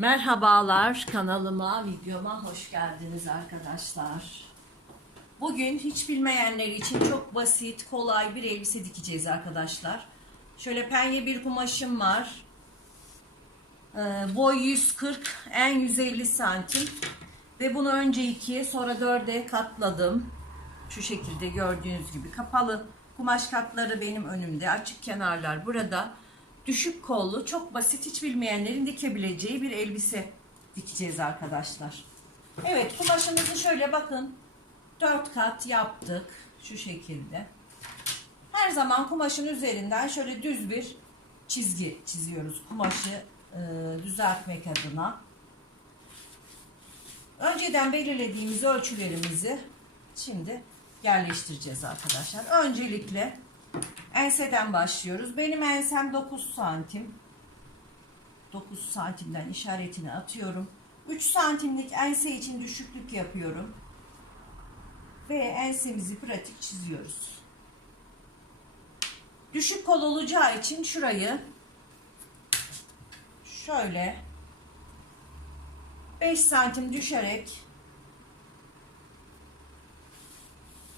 Merhabalar, kanalıma, videoma hoş geldiniz arkadaşlar. Bugün hiç bilmeyenler için çok basit, kolay bir elbise dikeceğiz arkadaşlar. Şöyle penye bir kumaşım var. Boy 140, en 150 santim. Ve bunu önce 2'ye sonra 4'e katladım. Şu şekilde gördüğünüz gibi kapalı kumaş katları benim önümde. Açık kenarlar burada. Düşük kollu, çok basit, hiç bilmeyenlerin dikebileceği bir elbise dikeceğiz arkadaşlar. Evet, kumaşımızı şöyle bakın 4 kat yaptık şu şekilde. Her zaman kumaşın üzerinden şöyle düz bir çizgi çiziyoruz kumaşı düzeltmek adına. Önceden belirlediğimiz ölçülerimizi şimdi yerleştireceğiz arkadaşlar. Öncelikle enseden başlıyoruz. Benim ensem 9 santim. 9 santimden işaretini atıyorum. 3 santimlik ense için düşüklük yapıyorum. Ve ensemizi pratik çiziyoruz. Düşük kol olacağı için şurayı şöyle 5 santim düşerek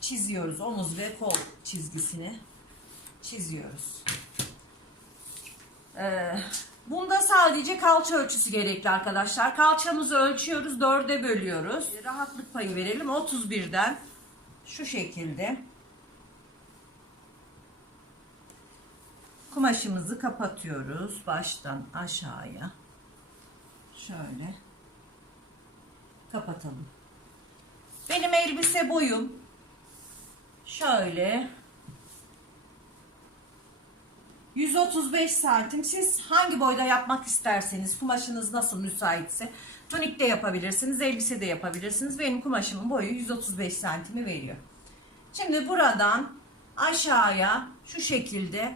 çiziyoruz. Omuz ve kol çizgisini çiziyoruz. Bunda sadece kalça ölçüsü gerekli arkadaşlar. Kalçamızı ölçüyoruz, 4'e bölüyoruz. Rahatlık payı verelim. 31'den şu şekilde kumaşımızı kapatıyoruz baştan aşağıya. Şöyle kapatalım. Benim elbise boyum şöyle 135 santim. Siz hangi boyda yapmak isterseniz, kumaşınız nasıl müsaitse tunik de yapabilirsiniz, elbise de yapabilirsiniz. Benim kumaşımın boyu 135 santimi veriyor. Şimdi buradan aşağıya şu şekilde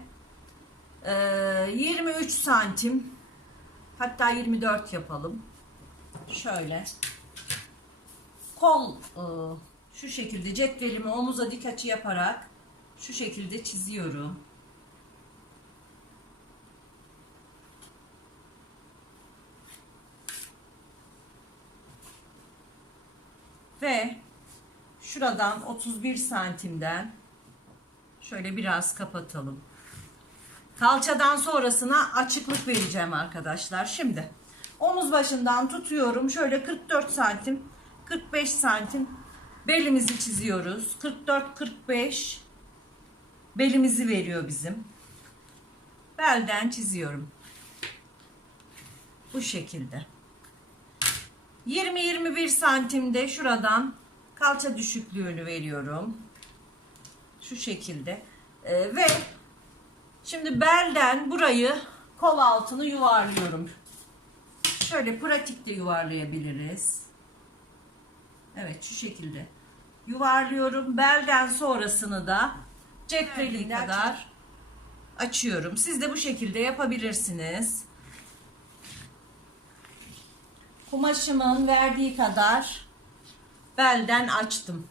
23 santim, hatta 24 yapalım. Şöyle kol şu şekilde cetvelimi omuza dik açı yaparak şu şekilde çiziyorum. Ve şuradan 31 santimden şöyle biraz kapatalım. Kalçadan sonrasına açıklık vereceğim arkadaşlar. Şimdi omuz başından tutuyorum. Şöyle 44 santim, 45 santim belimizi çiziyoruz. 44-45 belimizi veriyor bizim. Belden çiziyorum. Bu şekilde. 20-21 santimde şuradan kalça düşüklüğünü veriyorum. Şu şekilde. Ve şimdi belden burayı kol altını yuvarlıyorum. Şöyle pratikte yuvarlayabiliriz. Evet, şu şekilde yuvarlıyorum. Belden sonrasını da cetveli kadar açıyorum. Siz de bu şekilde yapabilirsiniz. Kumaşımın verdiği kadar belden açtım.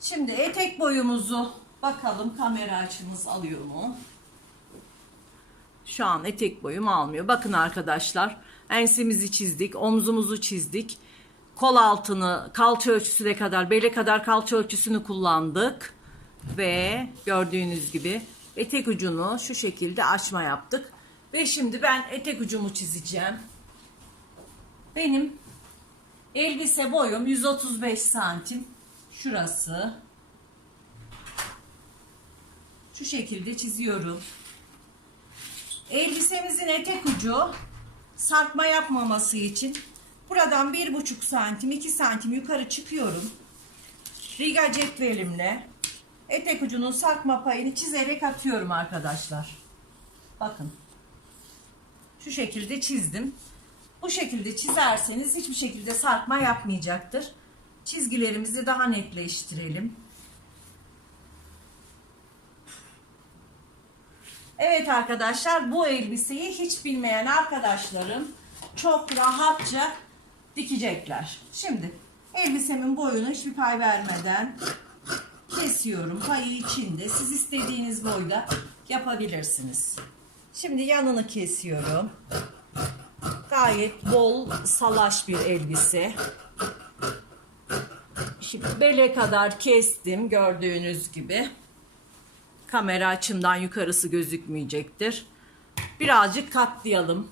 Şimdi etek boyumuzu bakalım, kamera açımız alıyor mu? Şu an etek boyum almıyor. Bakın arkadaşlar, ensemizi çizdik, omzumuzu çizdik. Kol altını kalça ölçüsüne kadar, bele kadar kalça ölçüsünü kullandık. Ve gördüğünüz gibi etek ucunu şu şekilde açma yaptık. Ve şimdi ben etek ucumu çizeceğim. Benim elbise boyum 135 santim. Şurası. Şu şekilde çiziyorum. Elbisemizin etek ucu sarkma yapmaması için buradan 1,5 santim 2 santim yukarı çıkıyorum. Riga cetvelimle etek ucunun sarkma payını çizerek atıyorum arkadaşlar. Bakın. Şu şekilde çizdim. Bu şekilde çizerseniz hiçbir şekilde sarkma yapmayacaktır. Çizgilerimizi daha netleştirelim. Evet arkadaşlar, bu elbiseyi hiç bilmeyen arkadaşlarım çok rahatça dikecekler. Şimdi elbisemin boyunu hiçbir pay vermeden kesiyorum. Payı içinde. Siz istediğiniz boyda yapabilirsiniz. Şimdi yanını kesiyorum. Gayet bol salaş bir elbise. Şimdi bele kadar kestim gördüğünüz gibi. Kamera açımdan yukarısı gözükmeyecektir. Birazcık katlayalım.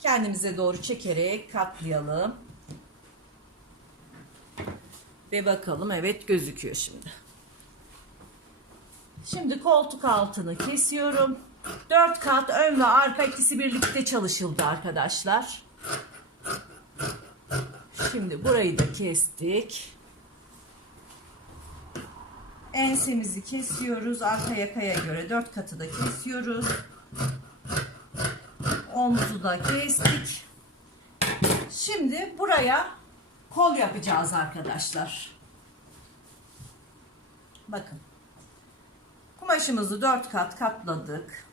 Kendimize doğru çekerek katlayalım. Ve bakalım, evet gözüküyor şimdi. Şimdi koltuk altını kesiyorum. 4 kat ön ve arka ikisi birlikte çalışıldı arkadaşlar. Şimdi burayı da kestik. Ensemizi kesiyoruz. Arka yakaya göre 4 katı da kesiyoruz. Omzu da kestik. Şimdi buraya kol yapacağız arkadaşlar. Bakın. Kumaşımızı 4 kat katladık.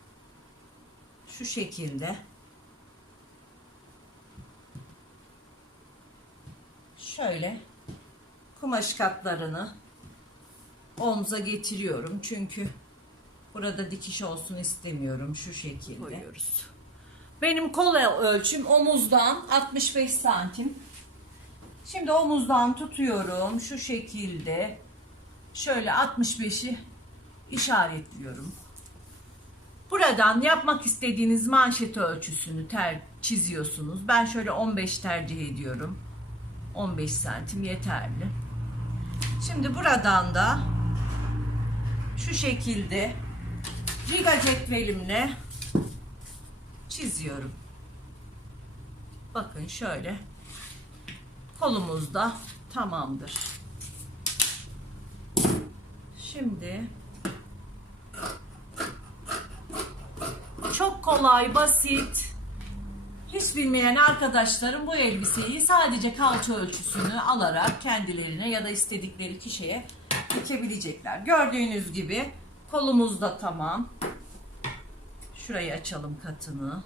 Şu şekilde. Şöyle kumaş katlarını omza getiriyorum. Çünkü burada dikiş olsun istemiyorum. Şu şekilde koyuyoruz. Benim kol ölçüm omuzdan 65 santim. Şimdi omuzdan tutuyorum. Şu şekilde şöyle 65'i işaretliyorum. Buradan yapmak istediğiniz manşet ölçüsünü çiziyorsunuz. Ben şöyle 15 tercih ediyorum. 15 santim yeterli. Şimdi buradan da şu şekilde riga cetvelimle çiziyorum. Bakın şöyle. Kolumuz da tamamdır. Şimdi çok kolay, basit. Hiç bilmeyen arkadaşlarım bu elbiseyi sadece kalça ölçüsünü alarak kendilerine ya da istedikleri kişiye dikebilecekler. Gördüğünüz gibi kolumuz da tamam. Şurayı açalım katını.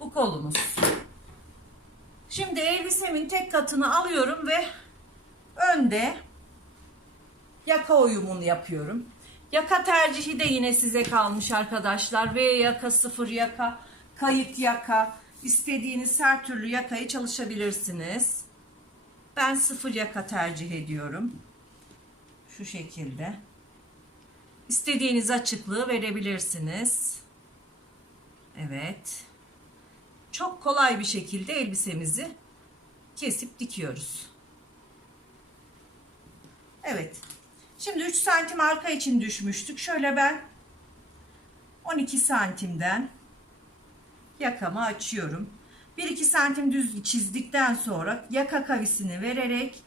Bu kolumuz. Şimdi elbisemin tek katını alıyorum ve önde yaka uyumunu yapıyorum. Yaka tercihi de yine size kalmış arkadaşlar. V yaka, sıfır yaka, kayık yaka, istediğiniz her türlü yakayı çalışabilirsiniz. Ben sıfır yaka tercih ediyorum. Şu şekilde. İstediğiniz açıklığı verebilirsiniz. Evet. Çok kolay bir şekilde elbisemizi kesip dikiyoruz. Evet. Şimdi 3 santim arka için düşmüştük. Şöyle ben 12 santimden yakamı açıyorum. 1-2 santim düz çizdikten sonra yaka kavisini vererek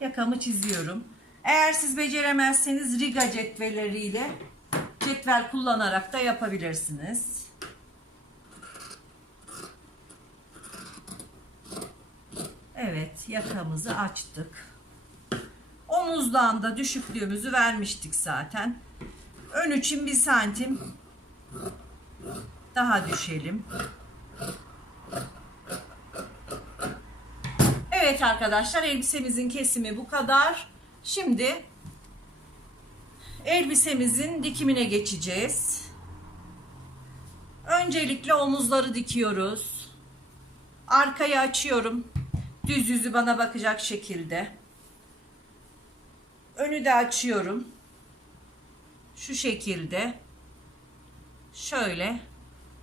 yakamı çiziyorum. Eğer siz beceremezseniz riga cetvelleriyle cetvel kullanarak da yapabilirsiniz. Evet, yakamızı açtık. Omuzdan da düşüklüğümüzü vermiştik zaten. Ön için 1 santim daha düşelim. Evet arkadaşlar, elbisemizin kesimi bu kadar. Şimdi elbisemizin dikimine geçeceğiz. Öncelikle omuzları dikiyoruz. Arkayı açıyorum. Düz yüzü bana bakacak şekilde. Önü de açıyorum. Şu şekilde. Şöyle.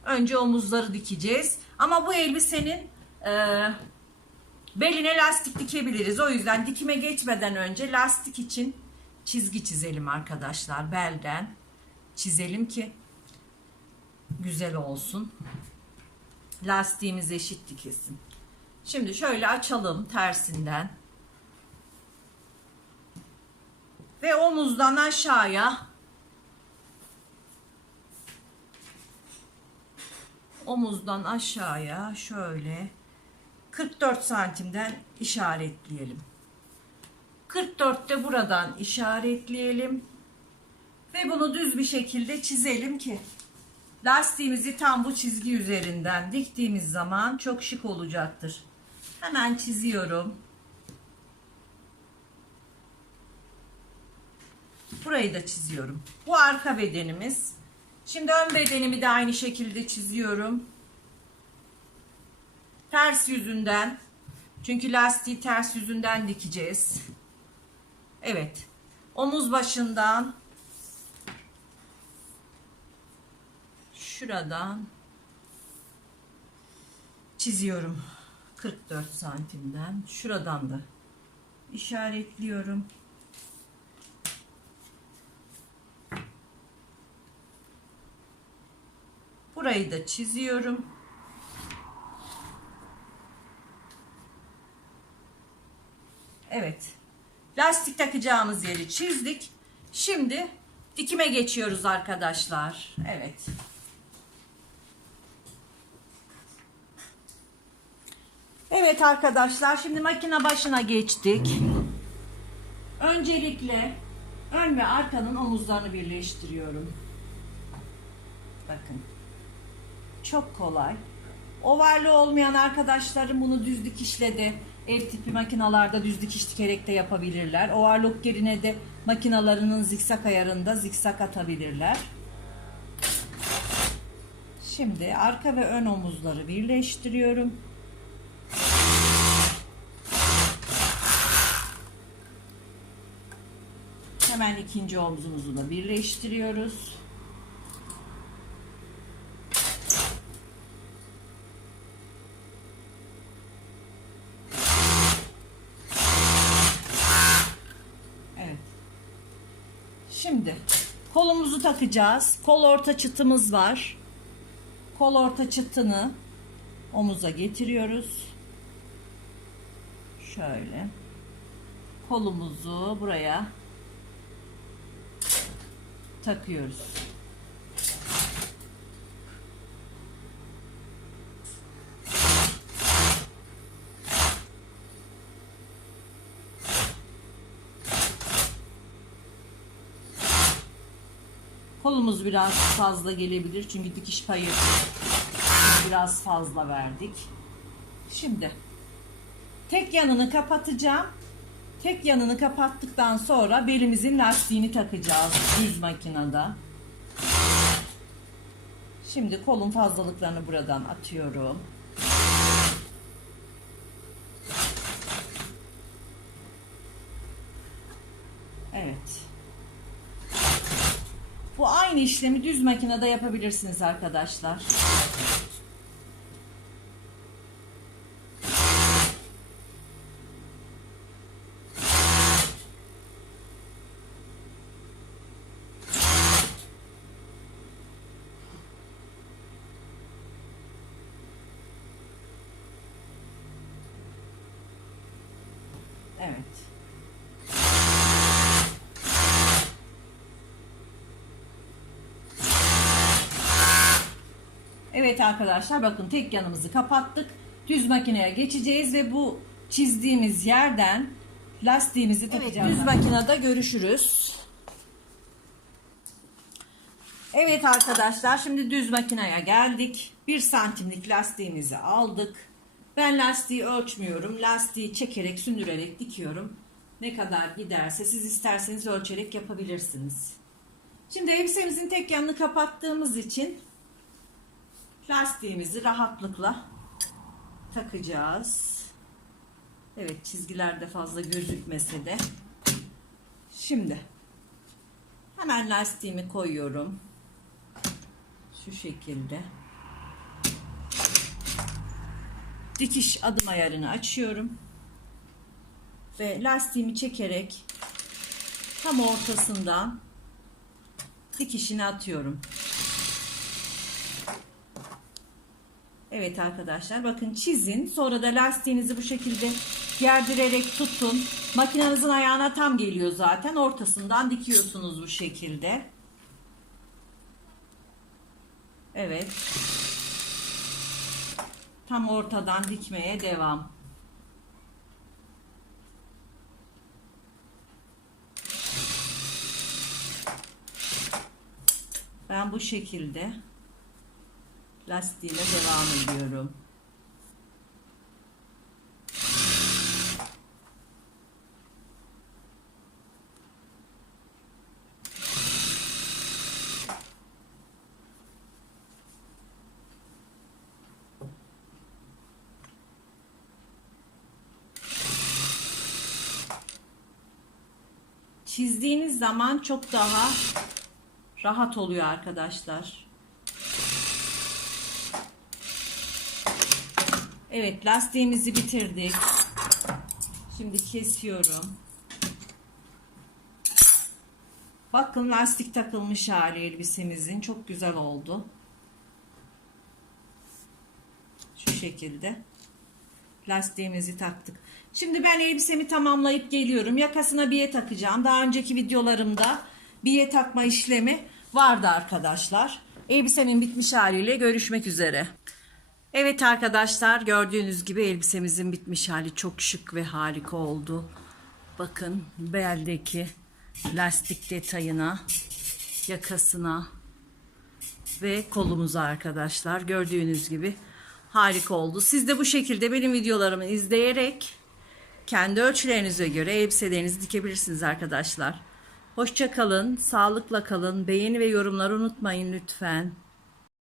Önce omuzları dikeceğiz. Ama bu elbisenin beline lastik dikebiliriz. O yüzden dikime geçmeden önce lastik için çizgi çizelim arkadaşlar. Belden çizelim ki güzel olsun. Lastiğimiz eşit dikilsin. Şimdi şöyle açalım tersinden. Ve omuzdan aşağıya şöyle 44 santimden işaretleyelim. 44'te buradan işaretleyelim. Ve bunu düz bir şekilde çizelim ki lastiğimizi tam bu çizgi üzerinden diktiğimiz zaman çok şık olacaktır. Hemen çiziyorum. Burayı da çiziyorum. Bu arka bedenimiz. Şimdi ön bedenimi de aynı şekilde çiziyorum. Ters yüzünden. Çünkü lastiği ters yüzünden dikeceğiz. Evet. Omuz başından şuradan çiziyorum. 44 santimden. Şuradan da işaretliyorum. Burayı da çiziyorum. Evet. Lastik takacağımız yeri çizdik. Şimdi dikime geçiyoruz arkadaşlar. Evet. Evet arkadaşlar, şimdi makine başına geçtik. Öncelikle ön ve arkanın omuzlarını birleştiriyorum. Bakın. Çok kolay. Ovarlı olmayan arkadaşlarım bunu düz dikişle de ev tipi makinalarda düz dikiş dikerek de yapabilirler. Overlock yerine de makinalarının zikzak ayarında zikzak atabilirler. Şimdi arka ve ön omuzları birleştiriyorum. Hemen ikinci omzumuzu da birleştiriyoruz. Evet. Şimdi kolumuzu takacağız. Kol orta çıtımız var. Kol orta çıtını omuza getiriyoruz. Şöyle. Kolumuzu buraya takıyoruz. Kolumuz biraz fazla gelebilir çünkü dikiş payı biraz fazla verdik. Şimdi tek yanını kapatacağım. Tek yanını kapattıktan sonra belimizin lastiğini takacağız düz makinede. Şimdi kolun fazlalıklarını buradan atıyorum. Evet. Bu aynı işlemi düz makinede yapabilirsiniz arkadaşlar. Evet. Evet arkadaşlar, bakın tek yanımızı kapattık. Düz makineye geçeceğiz ve bu çizdiğimiz yerden lastiğimizi takacağız. Evet, düz makinede görüşürüz. Evet arkadaşlar, şimdi düz makineye geldik. 1 santimlik lastiğimizi aldık. Ben lastiği ölçmüyorum. Lastiği çekerek, sündürerek dikiyorum. Ne kadar giderse siz isterseniz ölçerek yapabilirsiniz. Şimdi elbisemizin tek yanını kapattığımız için lastiğimizi rahatlıkla takacağız. Evet, çizgiler de fazla gözükmese de. Şimdi hemen lastiğimi koyuyorum. Şu şekilde. Dikiş adım ayarını açıyorum. Ve lastiğimi çekerek tam ortasından dikişini atıyorum. Evet arkadaşlar, bakın çizin. Sonra da lastiğinizi bu şekilde gerdirerek tutun. Makinenizin ayağına tam geliyor zaten. Ortasından dikiyorsunuz bu şekilde. Evet. Tam ortadan dikmeye devam. Ben bu şekilde lastiğine devam ediyorum. çizdiğiniz zaman çok daha rahat oluyor arkadaşlar. Evet, lastiğimizi bitirdik. Şimdi kesiyorum. Bakın, lastik takılmış hali elbisemizin. Çok güzel oldu. Şu şekilde lastiğimizi taktık. Şimdi ben elbisemi tamamlayıp geliyorum. Yakasına biye takacağım. Daha önceki videolarımda biye takma işlemi vardı arkadaşlar. Elbisemin bitmiş haliyle görüşmek üzere. Evet arkadaşlar, gördüğünüz gibi elbisemizin bitmiş hali çok şık ve harika oldu. Bakın, beldeki lastik detayına, yakasına ve kolumuza arkadaşlar, gördüğünüz gibi harika oldu. Siz de bu şekilde benim videolarımı izleyerek kendi ölçülerinize göre elbiselerinizi dikebilirsiniz arkadaşlar. Hoşça kalın, sağlıkla kalın. Beğeni ve yorumları unutmayın lütfen.